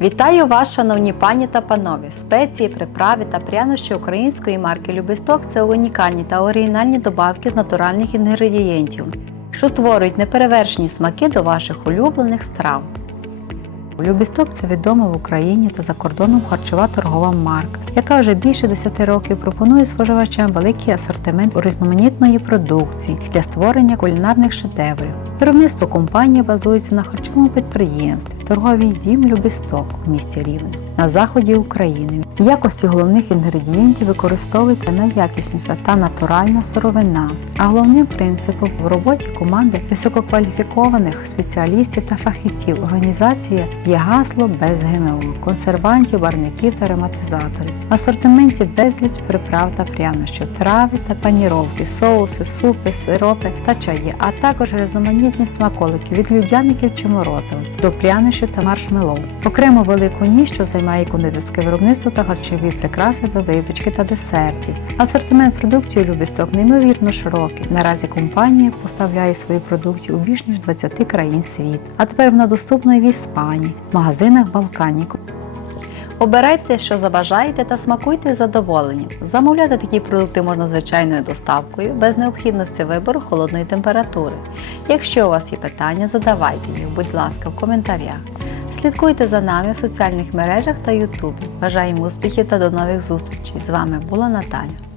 Вітаю вас, шановні пані та панове! Спеції, приправи та прянощі української марки Любисток це унікальні та оригінальні добавки з натуральних інгредієнтів, що створюють неперевершені смаки до ваших улюблених страв. Любісток це відома в Україні та за кордоном харчова торгова марка, яка вже більше 10 років пропонує споживачам великий асортимент різноманітної продукції для створення кулінарних шедеврів. Виробництво компанії базується на харчовому підприємстві, торговий дім Любисток в місті Рівне на заході України. В якості головних інгредієнтів використовується найякісніша та натуральна сировина. А головним принципом в роботі команди висококваліфікованих спеціалістів та фахівців організації є гасло без ГМО, консервантів, барвників та ароматизаторів. В асортименті безліч приправ та прянощів, трави та паніровки, соуси, супи, сиропи та чаї, а також різноманітні смаколики від людяників чи морозива до прянощів та маршмеллоу. Окремо велику ніч, що займає кондитерське виробництво та харчові прикраси до випічки та десертів. Асортимент продукції Любісток неймовірно широкий. Наразі компанія поставляє свої продукції у більш ніж 20 країн світу. А тепер вона доступна і в Іспанії, в магазинах Балканів. Обирайте, що забажаєте та смакуйте з задоволенням. Замовляти такі продукти можна звичайною доставкою, без необхідності вибору холодної температури. Якщо у вас є питання, задавайте їх, будь ласка, в коментарях. Слідкуйте за нами в соціальних мережах та Ютубі. Бажаємо успіхів та до нових зустрічей! З вами була Наталя.